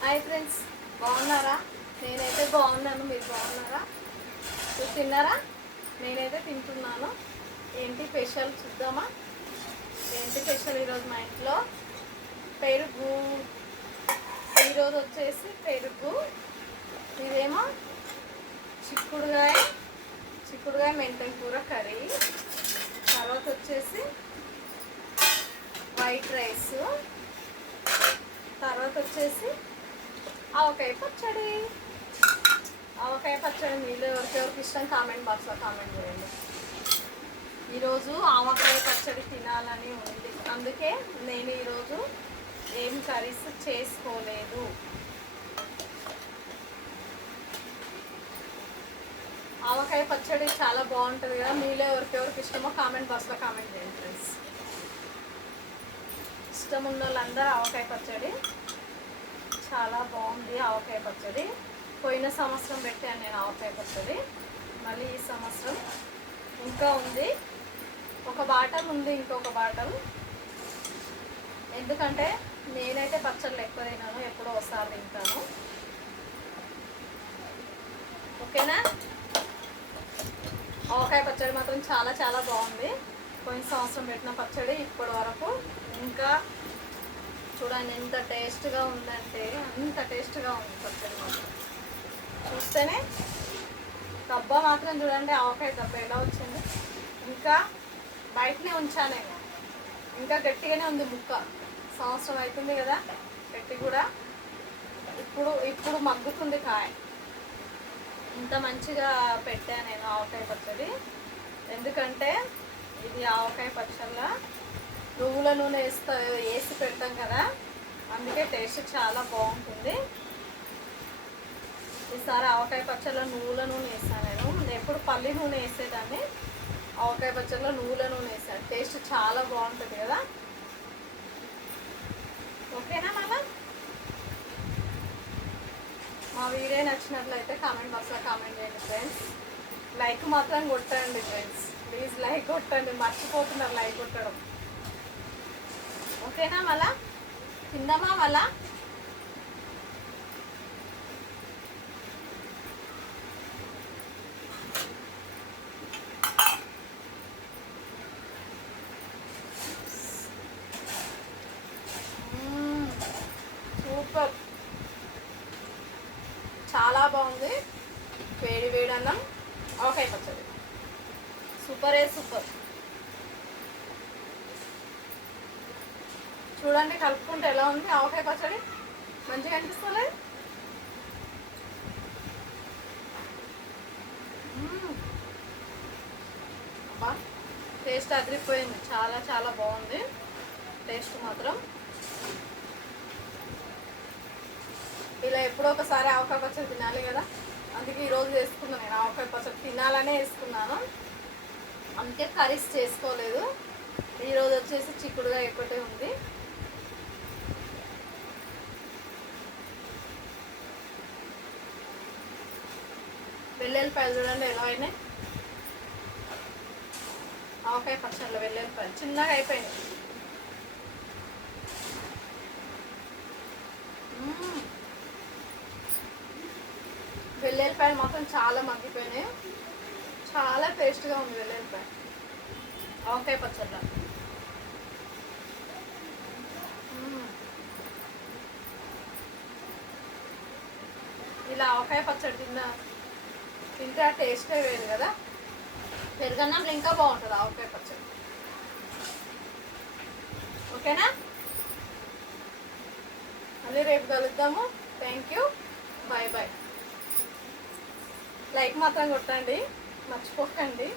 Hi friends, బాగున్నారా? నేనైతే బాగున్నాను. మీరు బాగున్నారా? మీరు తిన్నారా? నేనైతే తింటున్నాను. ఏంటి స్పెషల్ చూద్దామా? ఏంటి స్పెషల్ ఈరోజు మా ఇంట్లో? పెరుగు. ఈరోజు వచ్చేసి పెరుగు. ఇదేమో చిక్కుడుగాయ మెంతం కూర కర్రీ. తర్వాత వచ్చేసి వైట్ రైస్. తర్వాత వచ్చేసి ఆవకాయ పచ్చడి. మీలో ఎవరికి ఇష్టం కామెంట్ బాక్స్లో కామెంట్ చేయండి. ఈరోజు ఆవకాయ పచ్చడి తినాలని ఉంది, అందుకే నేను ఈరోజు ఏం కర్రీస్ చేసుకోలేదు. ఆవకాయ పచ్చడి చాలా బాగుంటుంది కదా. మీలో ఎవరికి ఇష్టమో కామెంట్ బాక్స్లో కామెంట్ చేయండి ఫ్రెండ్స్. ఇష్టం ఉన్న వాళ్ళందరూ ఆవకాయ పచ్చడి చాలా బాగుంది. ఆవకాయ పచ్చడి పోయిన సంవత్సరం పెట్టాను నేను ఆవకాయ పచ్చడి. మళ్ళీ ఈ సంవత్సరం ఇంకా ఉంది, ఒక బాటల్ ఉంది, ఇంకొక బాటల్. ఎందుకంటే నేనైతే పచ్చళ్ళు ఎక్కువ తినాను, ఎప్పుడో ఒకసారి తింటాను. ఓకేనా? ఆవకాయ పచ్చడి మాత్రం చాలా చాలా బాగుంది. పోయిన సంవత్సరం పెట్టిన పచ్చడి ఇప్పటి వరకు ఇంకా చూడండి ఎంత టేస్ట్గా ఉందంటే అంత టేస్ట్గా ఉంది పచ్చడి మాత్రం. చూస్తేనే డబ్బా మాత్రం చూడండి, ఆవకాయ డబ్బా ఎలా వచ్చింది. ఇంకా బయటనే ఉంచానేమో, ఇంకా గట్టిగానే ఉంది ముక్క. సంవత్సరం అవుతుంది కదా గట్టి కూడా. ఇప్పుడు మగ్గుతుంది కాయ. ఇంత మంచిగా పెట్టాను నేను ఆవకాయ పచ్చడి. ఎందుకంటే ఇది ఆవకాయ పచ్చళ్ళ నువ్వుల నూనె వేసి పెడతాం కదా, అందుకే టేస్ట్ చాలా బాగుంటుంది. ఈసారి ఆవకాయ పచ్చళ్ళ నువ్వుల నూనె వేసాను నేను. ఎప్పుడు పల్లి నూనె వేసేదాన్ని, ఆవకాయ పచ్చళ్ళ నువ్వుల నూనె వేసాను. టేస్ట్ చాలా బాగుంటుంది కదా. ఓకేనా? మళ్ళా మా వీడియో నచ్చినట్లయితే కామెంట్ బాక్స్లో కామెంట్ చేయండి ఫ్రెండ్స్. లైక్ మాత్రం కొట్టండి ఫ్రెండ్స్, ప్లీజ్ లైక్ కొట్టండి. మర్చిపోతున్నారు లైక్ కొట్టడం. ఓకేనా? మళ్ళా తిందామా? మళ్ళా సూపర్, చాలా బాగుంది. వేడి వేడి అన్నం ఆవకాయ పచ్చడి సూపరే సూపర్. చూడండి కలుపుకుంటే ఎలా ఉంది ఆవకాయ పచ్చడి, మంచిగా అనిపిస్తుంది. అబ్బా టేస్ట్ అదిరిపోయింది, చాలా చాలా బాగుంది టేస్ట్ మాత్రం. ఇలా ఎప్పుడో ఒకసారి ఆవకాయ పచ్చడి తినాలి కదా, అందుకే ఈరోజు వేసుకున్నాను నేను. ఆవకాయ పచ్చడి తినాలనే వేసుకున్నాను, అందుకే కర్రీస్ చేసుకోలేదు. ఈరోజు వచ్చేసి చిక్కుడుగా ఒకటే ఉంది. వెల్లుల్లిపాయలు చూడండి ఎలా అయినాయి. ఆవకాయ పచ్చడిలో వెల్లుల్లిపాయలు చిన్నగా అయిపోయినాయి. వెల్లుల్లిపాయలు మాత్రం చాలా మగ్గిపోయినాయి, చాలా టేస్ట్గా ఉంది వెల్లుల్లిపాయ ఆవకాయ పచ్చడిలో. ఇలా ఆవకాయ పచ్చడి తింటే ఆ టేస్టే వేరు కదా. పెరుగన్నంలో ఇంకా బాగుంటుంది ఆవకాయ పచ్చడి. ఓకేనా? మళ్ళీ రేపు కలుద్దాము. Thank you, bye bye. Like మాత్రం కొట్టండి, మర్చిపోకండి.